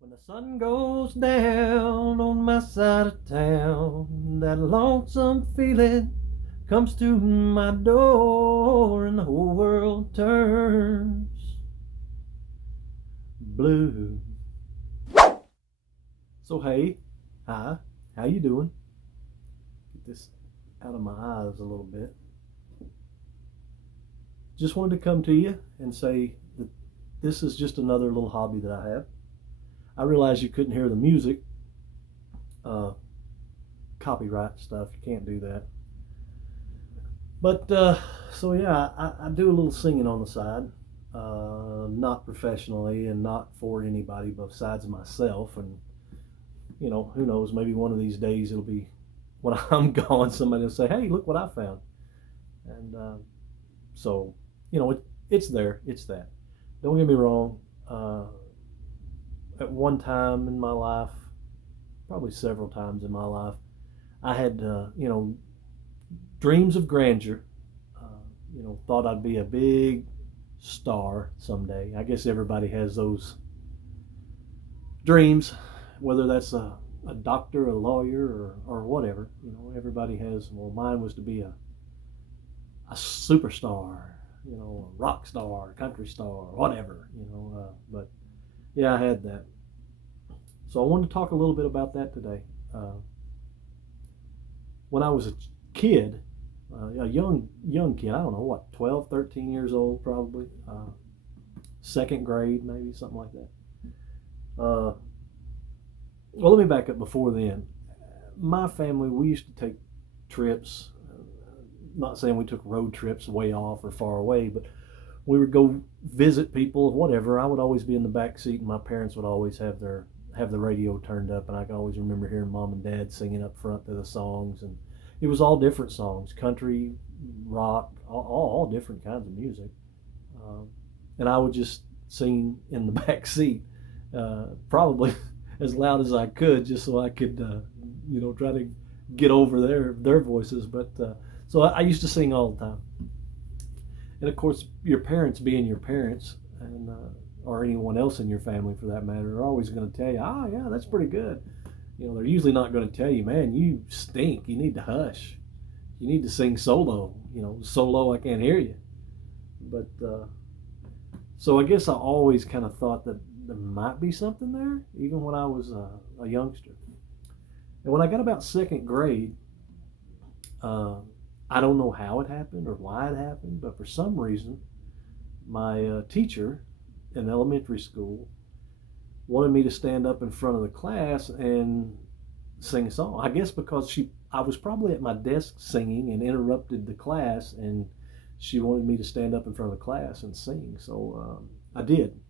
When the sun goes down on my side of town, that lonesome feeling comes to my door and the whole world turns blue. So hey, hi, how you doing? Get this out of my eyes a little bit. Just wanted to come to you and say that this is just another little hobby that I have. I realize you couldn't hear the music, uh, copyright stuff. You can't do that. But so yeah, I do a little singing on the side, not professionally and not for anybody besides myself. And who knows? Maybe one of these days it'll be when I'm gone. Somebody will say, "Hey, look what I found." And so it's there. It's that. Don't get me wrong. At one time in my life, probably several times in my life, I had dreams of grandeur. Thought I'd be a big star someday. I guess everybody has those dreams, whether that's a doctor, a lawyer, or whatever. Everybody has. Well, mine was to be a superstar, a rock star, a country star, whatever. But yeah, I had that. So I wanted to talk a little bit about that today. When I was a kid, a young kid, I don't know what, 12, 13 years old probably, second grade maybe, something like that. Well, let me back up before then. My family, we used to take trips. Not saying we took road trips way off or far away, but we would go visit people, whatever. I would always be in the back seat, and my parents would always have the radio turned up, and I can always remember hearing mom and dad singing up front to the songs, and it was all different songs, country, rock, all different kinds of music. And I would just sing in the back seat, probably as loud as I could, just so I could, try to get over their voices. But so I used to sing all the time. And of course, your parents, being your parents, and or anyone else in your family for that matter, are always going to tell you, "Ah, yeah, that's pretty good." They're usually not going to tell you, "Man, you stink. You need to hush. You need to sing solo. Solo, I can't hear you." But so I guess I always kind of thought that there might be something there, even when I was a youngster. And when I got about second grade, I don't know how it happened or why it happened, but for some reason, my teacher in elementary school wanted me to stand up in front of the class and sing a song. I guess because I was probably at my desk singing and interrupted the class, and she wanted me to stand up in front of the class and sing. So I did.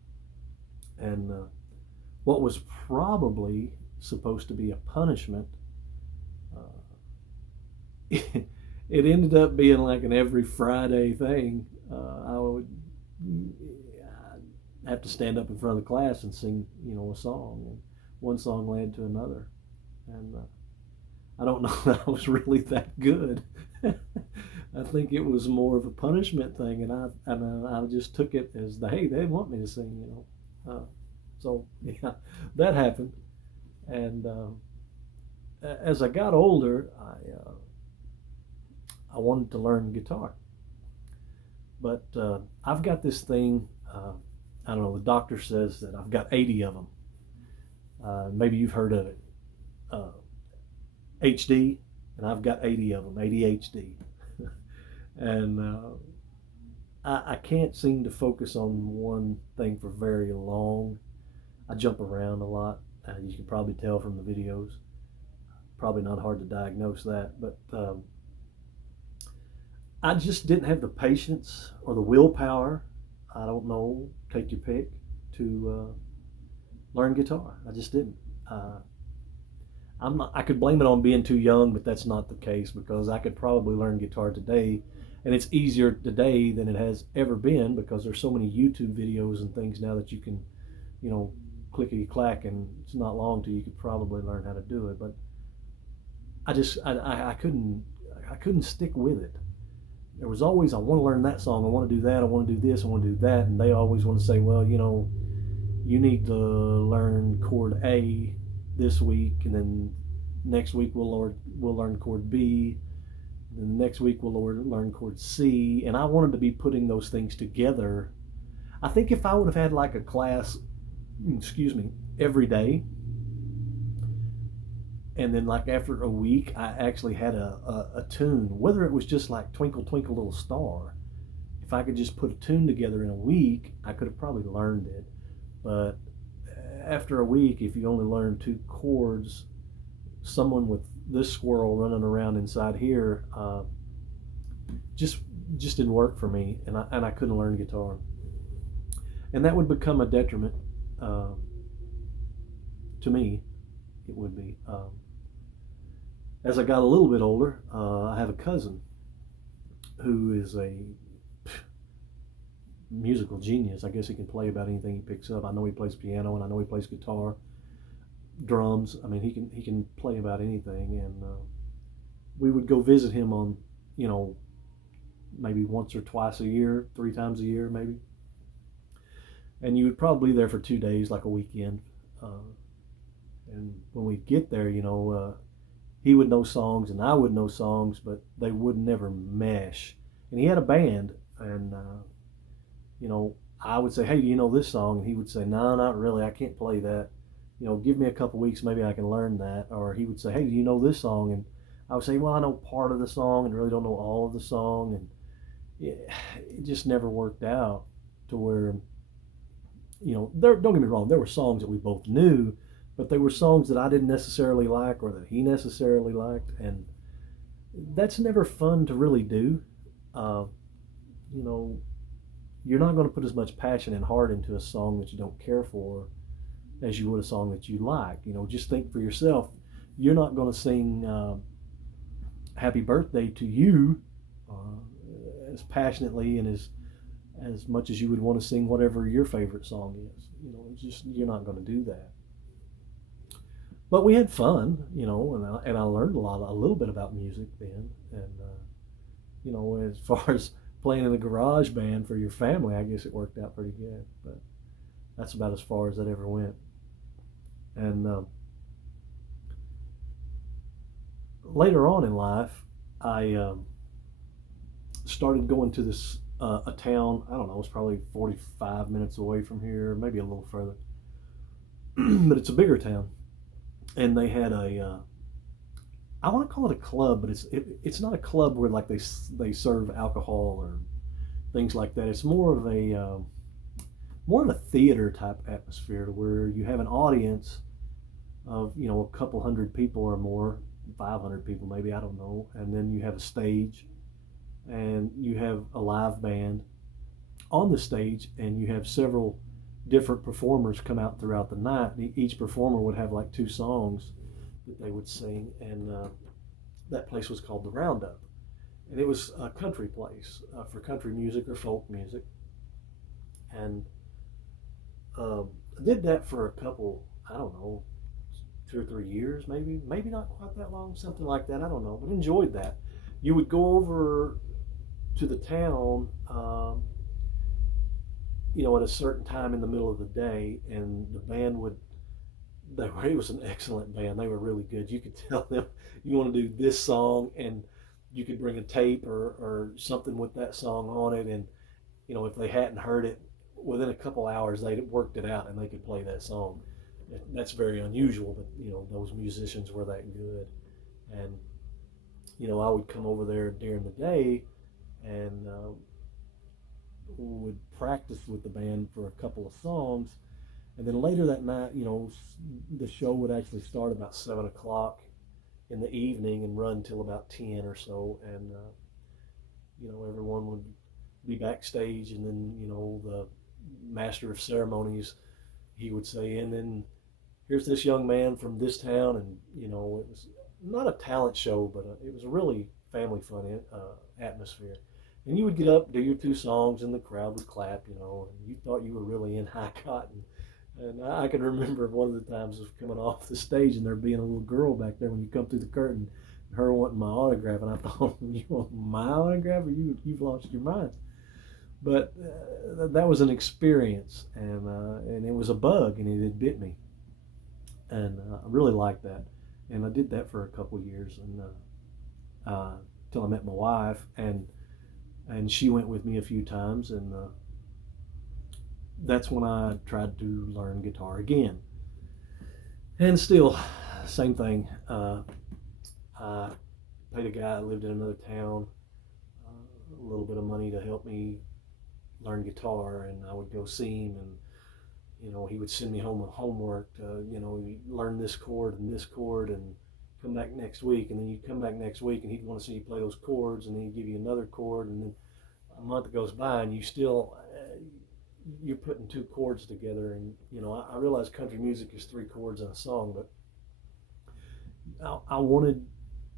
And what was probably supposed to be a punishment, it ended up being like an every Friday thing. I would have to stand up in front of the class and sing, a song, and one song led to another, and I don't know that I was really that good. I think it was more of a punishment thing, and I just took it as hey, they want me to sing, so yeah, that happened, and as I got older, I wanted to learn guitar, but I've got this thing. I don't know. The doctor says that I've got 80 of them. Maybe you've heard of it. HD, and I've got 80 of them. ADHD, and I can't seem to focus on one thing for very long. I jump around a lot. You can probably tell from the videos. Probably not hard to diagnose that, but I just didn't have the patience or the willpower, I don't know, take your pick, to learn guitar. I just didn't. I could blame it on being too young, but that's not the case, because I could probably learn guitar today, and it's easier today than it has ever been, because there's so many YouTube videos and things now that you can, clickety clack, and it's not long till you could probably learn how to do it. But I couldn't stick with it. There was always, I want to learn that song, I want to do that, I want to do this, I want to do that, and they always want to say, well, you need to learn chord A this week, and then next week we'll learn chord B, and then next week we'll learn chord C. And I wanted to be putting those things together. I think if I would have had like a class, every day, and then like after a week I actually had a tune, whether it was just like Twinkle Twinkle Little Star, if I could just put a tune together in a week, I could have probably learned it. But after a week, if you only learn 2 chords, someone with this squirrel running around inside here just didn't work for me, and I couldn't learn guitar, and that would become a detriment to me. It would be. As I got a little bit older, I have a cousin who is a musical genius. I guess he can play about anything he picks up. I know he plays piano, and I know he plays guitar, drums. I mean, he can play about anything. And we would go visit him on, maybe once or twice a year, 3 times a year, maybe. And you would probably be there for 2 days, like a weekend. And when we'd get there, he would know songs and I would know songs, but they would never mesh. And he had a band, and I would say, hey, do you know this song? And he would say, no, not really. I can't play that. Give me a couple weeks, maybe I can learn that. Or he would say, hey, do you know this song? And I would say, well, I know part of the song and really don't know all of the song. And it just never worked out to where, don't get me wrong, there were songs that we both knew, but they were songs that I didn't necessarily like or that he necessarily liked. And that's never fun to really do. You're not going to put as much passion and heart into a song that you don't care for as you would a song that you like. Just think for yourself. You're not going to sing Happy Birthday to You as passionately and as much as you would want to sing whatever your favorite song is. You're not going to do that. But we had fun, and I learned a little bit about music then. And, as far as playing in a garage band for your family, I guess it worked out pretty good. But that's about as far as that ever went. And later on in life, I started going to this a town. I don't know, it's probably 45 minutes away from here, maybe a little further. But it's a bigger town. And they had I want to call it a club, but it's not a club where like they serve alcohol or things like that. It's more of a theater type atmosphere where you have an audience of a couple hundred people or more, 500 people maybe, I don't know, and then you have a stage and you have a live band on the stage, and you have several different performers come out throughout the night. Each performer would have like 2 songs that they would sing, and that place was called the Roundup, and it was a country place for country music or folk music. And I did that for a couple, I don't know, 2 or 3 years, maybe not quite that long, something like that, I don't know, but enjoyed that. You would go over to the town at a certain time in the middle of the day, and the band it was an excellent band. They were really good. You could tell them you want to do this song, and you could bring a tape or something with that song on it, and if they hadn't heard it, within a couple hours they'd worked it out and they could play that song. That's very unusual, but those musicians were that good. And I would come over there during the day and would practice with the band for a couple of songs, and then later that night, the show would actually start about 7 o'clock in the evening and run till about 10 or so, and everyone would be backstage, and then the master of ceremonies, he would say, and then here's this young man from this town, and it was not a talent show, but it was a really family fun atmosphere. And you would get up, do your 2 songs, and the crowd would clap, and you thought you were really in high cotton. And I can remember one of the times of coming off the stage and there being a little girl back there when you come through the curtain, her wanting my autograph, and I thought, you want my autograph, or you've lost your mind. But that was an experience, and it was a bug, and it had bit me, and I really liked that, and I did that for a couple years, and till I met my wife, and she went with me a few times, and that's when I tried to learn guitar again, and still, same thing. I paid a guy that lived in another town a little bit of money to help me learn guitar, and I would go see him, and he would send me home with homework to, learn this chord and this chord, and come back next week, and then you'd come back next week, and he'd want to see you play those chords, and then he'd give you another chord, and then a month goes by, and you're putting two chords together, and I realize country music is three chords in a song, but I wanted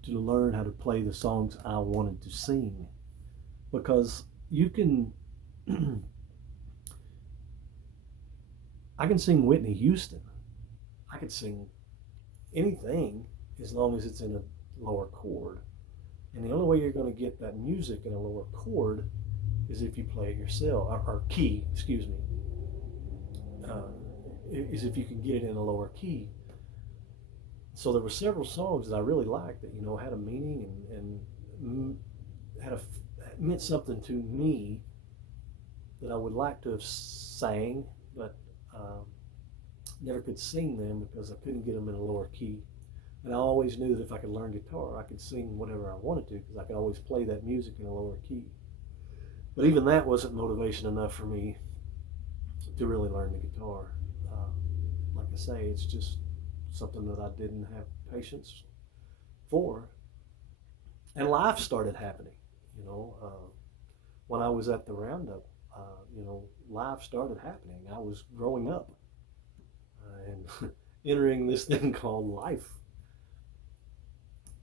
to learn how to play the songs I wanted to sing, because you can I can sing Whitney Houston. I could sing anything as long as it's in a lower chord. And the only way you're going to get that music in a lower chord is if you play it yourself, or key, excuse me, is if you can get it in a lower key. So there were several songs that I really liked that, had a meaning and meant something to me that I would like to have sang, but never could sing them because I couldn't get them in a lower key. And I always knew that if I could learn guitar, I could sing whatever I wanted to, because I could always play that music in a lower key. But even that wasn't motivation enough for me to really learn the guitar. Like I say, it's just something that I didn't have patience for. And life started happening, when I was at the Roundup, life started happening. I was growing up and entering this thing called life,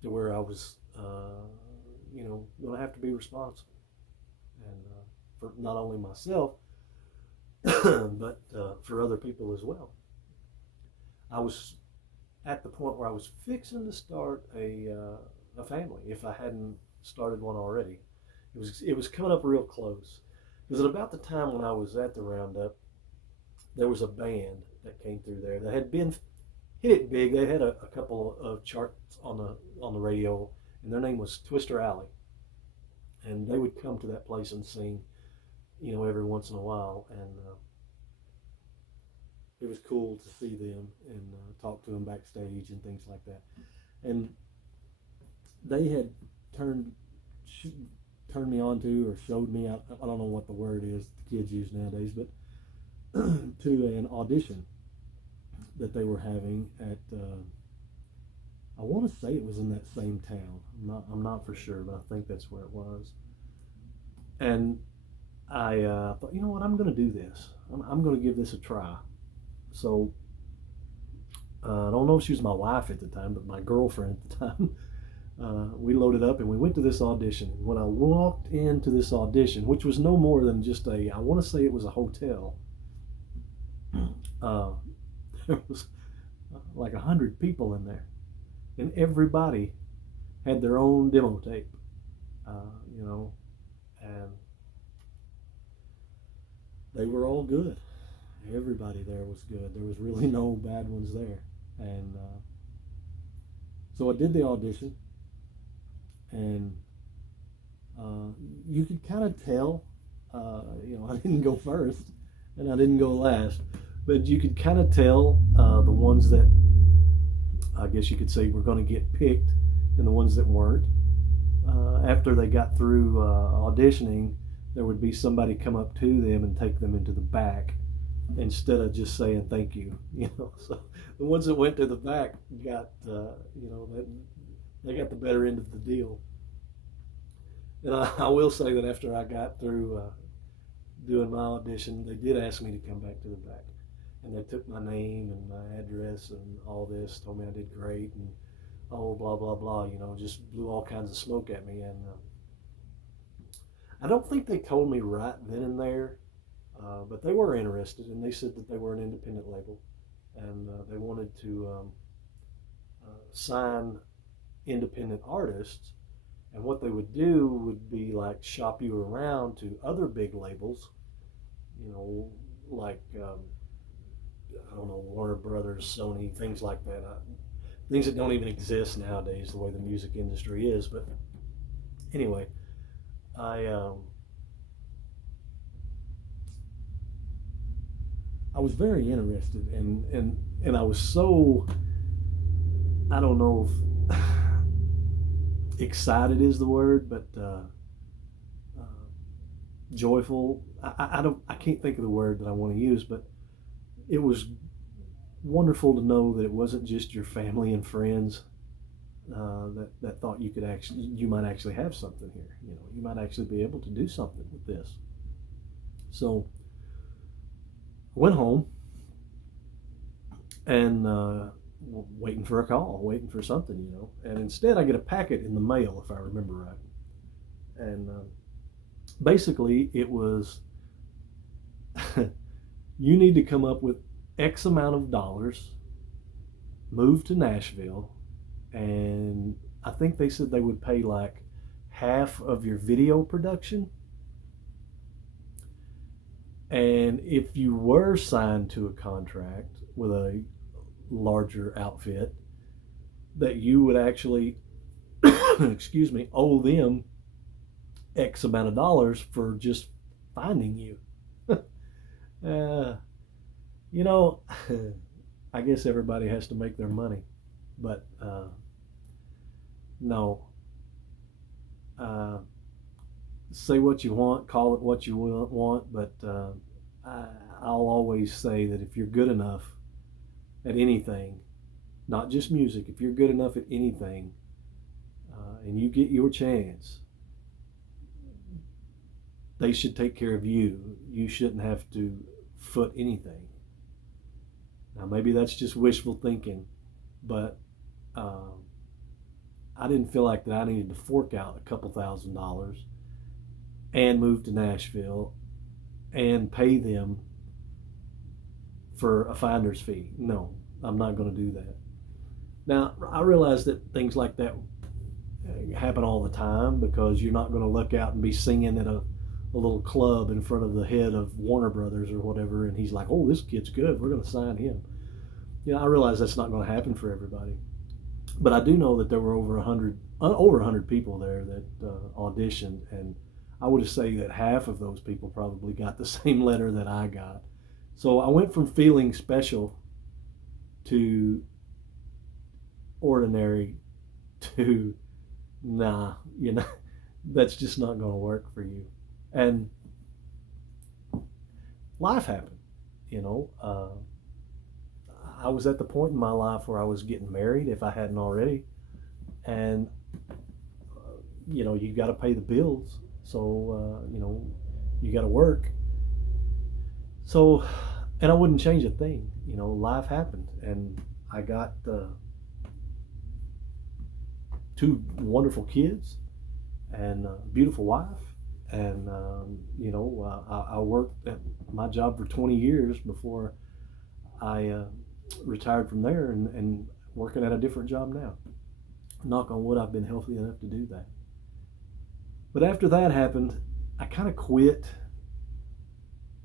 to where I was, going to have to be responsible, and for not only myself, but for other people as well. I was at the point where I was fixing to start a family, if I hadn't started one already. It was coming up real close, because at about the time when I was at the Roundup, there was a band that came through there that had been hit it big. They had a couple of charts on the radio, and their name was Twister Alley, and they would come to that place and sing, every once in a while, and it was cool to see them and talk to them backstage and things like that. And they had turned me on to, or showed me, I don't know what the word is the kids use nowadays, but to an audition that they were having at, I want to say it was in that same town. I'm not for sure, but I think that's where it was. And I thought, you know what, I'm going to do this. I'm going to give this a try. So I don't know if she was my wife at the time, but my girlfriend at the time. We loaded up and we went to this audition. And when I walked into this audition, which was no more than just I want to say it was a hotel, there was like 100 people in there, and everybody had their own demo tape, and they were all good. Everybody there was good. There was really no bad ones there. And so I did the audition, and you could kind of tell, I didn't go first and I didn't go last, but you could kind of tell the ones that I guess you could say were going to get picked and the ones that weren't. After they got through auditioning, there would be somebody come up to them and take them into the back instead of just saying thank you. So the ones that went to the back got, they got the better end of the deal. And I will say that after I got through doing my audition, they did ask me to come back to the back. And they took my name and my address and all this, told me I did great, and blah, blah, blah, just blew all kinds of smoke at me. And I don't think they told me right then and there, but they were interested, and they said that they were an independent label, and they wanted to sign independent artists And what they would do would be like shop you around to other big labels, like I don't know, Warner Brothers, Sony, things like that. Things that don't even exist nowadays, the way the music industry is. But anyway, I I was very interested, and I was so, I don't know if excited is the word, but joyful. I can't think of the word that I want to use, but it was wonderful to know that it wasn't just your family and friends that thought you might actually have something here. You might actually be able to do something with this. So I went home and waiting for a call, waiting for something, and instead I get a packet in the mail, if I remember right. And basically it was, you need to come up with X amount of dollars, move to Nashville, and I think they said they would pay like half of your video production. And if you were signed to a contract with a larger outfit, that you would actually, excuse me, owe them X amount of dollars for just finding you. You know, I guess everybody has to make their money, but no. Say what you want, call it what you want, but I'll always say that if you're good enough at anything, not just music, if you're good enough at anything, and you get your chance, they should take care of you. You shouldn't have to foot anything. Now, maybe that's just wishful thinking, but I didn't feel like that I needed to fork out a couple $1,000s and move to Nashville and pay them for a finder's fee. No, I'm not going to do that. Now, I realize that things like that happen all the time, because you're not going to look out and be singing at a little club in front of the head of Warner Brothers or whatever, and he's like, oh, this kid's good, we're going to sign him. I realize that's not going to happen for everybody. But I do know that there were over 100 people there that auditioned, and I would say that half of those people probably got the same letter that I got. So I went from feeling special to ordinary to, nah, that's just not going to work for you. And life happened, I was at the point in my life where I was getting married, if I hadn't already, and you got to pay the bills, so you got to work. So, and I wouldn't change a thing. Life happened, and I got 2 wonderful kids and a beautiful wife, and I worked at my job for 20 years before I retired from there, and working at a different job now. Knock on wood, I've been healthy enough to do that. But after that happened, I kind of quit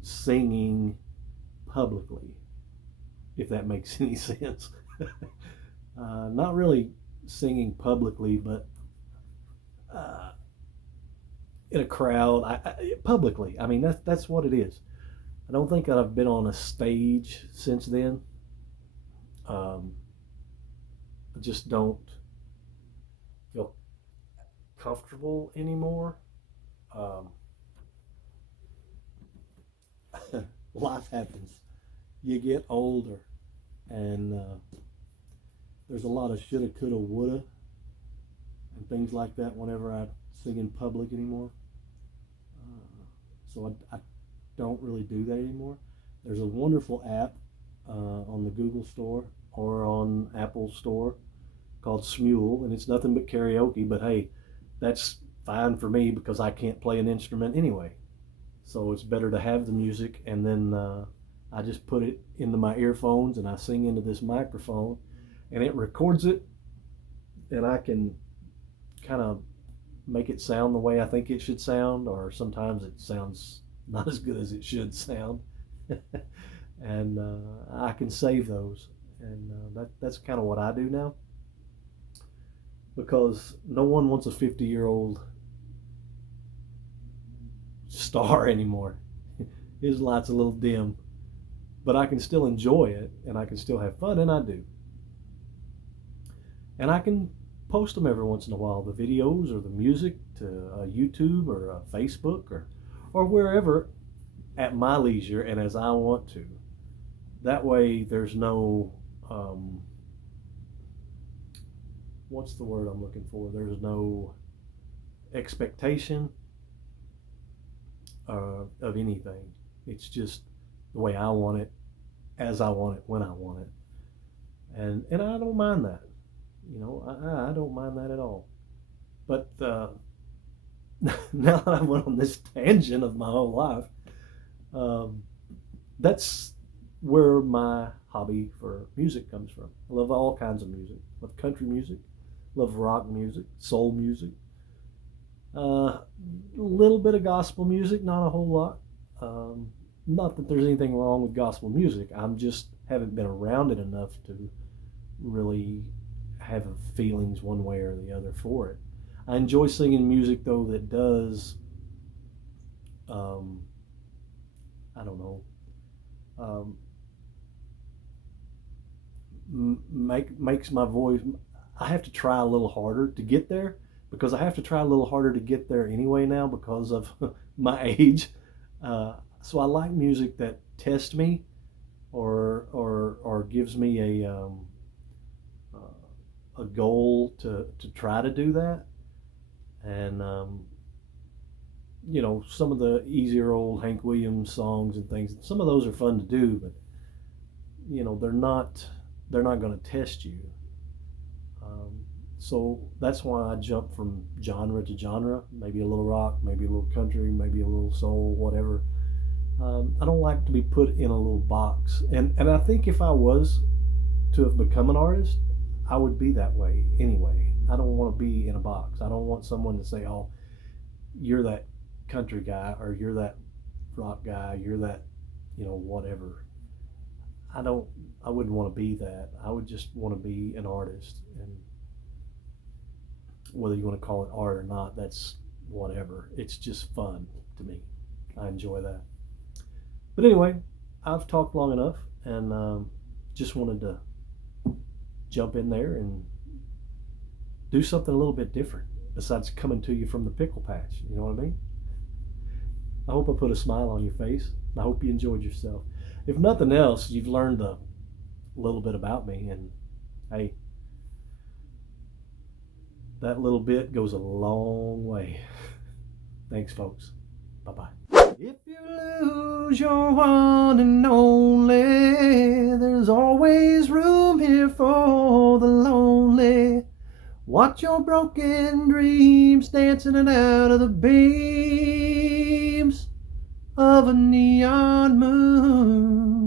singing publicly, if that makes any sense. Not really singing publicly, but in a crowd, publicly. I mean, that's what it is. I don't think that I've been on a stage since then. I just don't feel comfortable anymore. Life happens. You get older, and there's a lot of shoulda, coulda, woulda, and things like that whenever I sing in public anymore. So I don't really do that anymore. There's a wonderful app on the Google Store or on Apple Store called Smule, and it's nothing but karaoke, but hey, that's fine for me because I can't play an instrument anyway. So it's better to have the music, and then I just put it into my earphones and I sing into this microphone, and it records it, and I can kind of make it sound the way I think it should sound, or sometimes it sounds not as good as it should sound. And I can save those, and that's kind of what I do now, because no one wants a 50-year-old star anymore. His light's a little dim, but I can still enjoy it, and I can still have fun, and I do. And I can post them every once in a while, the videos or the music, to YouTube or Facebook or wherever at my leisure and as I want to. That way there's no, what's the word I'm looking for? There's no expectation of anything. It's just the way I want it, as I want it, when I want it. And I don't mind that. You know, I don't mind that at all. But now that I went on this tangent of my whole life, that's where my hobby for music comes from. I love all kinds of music. I love country music, love rock music, soul music, a little bit of gospel music, not a whole lot. Not that there's anything wrong with gospel music. I'm just haven't been around it enough to really have feelings one way or the other for it. I enjoy singing music though that does, I don't know, makes my voice. I have to try a little harder to get there, because I have to try a little harder to get there anyway now because of my age. So I like music that tests me, or gives me a goal to try to do that. And you know, some of the easier old Hank Williams songs and things, some of those are fun to do, but you know, they're not going to test you. So that's why I jump from genre to genre, maybe a little rock, maybe a little country, maybe a little soul, whatever. I don't like to be put in a little box, and I think if I was to have become an artist, I would be that way anyway. I don't want to be in a box. I don't want someone to say, oh, you're that country guy, or you're that rock guy, you're that, you know, whatever. I wouldn't want to be that. I would just want to be an artist, and whether you want to call it art or not, that's whatever. It's just fun to me. I enjoy that. But anyway, I've talked long enough, and just wanted to jump in there and do something a little bit different besides coming to you from the pickle patch. You know what I mean? I hope I put a smile on your face. I hope you enjoyed yourself. If nothing else, you've learned a little bit about me, and hey, that little bit goes a long way. Thanks, folks. Bye-bye. If you lose your one and only, there's always room here for the lonely. Watch your broken dreams dancing it out of the beams of a neon moon.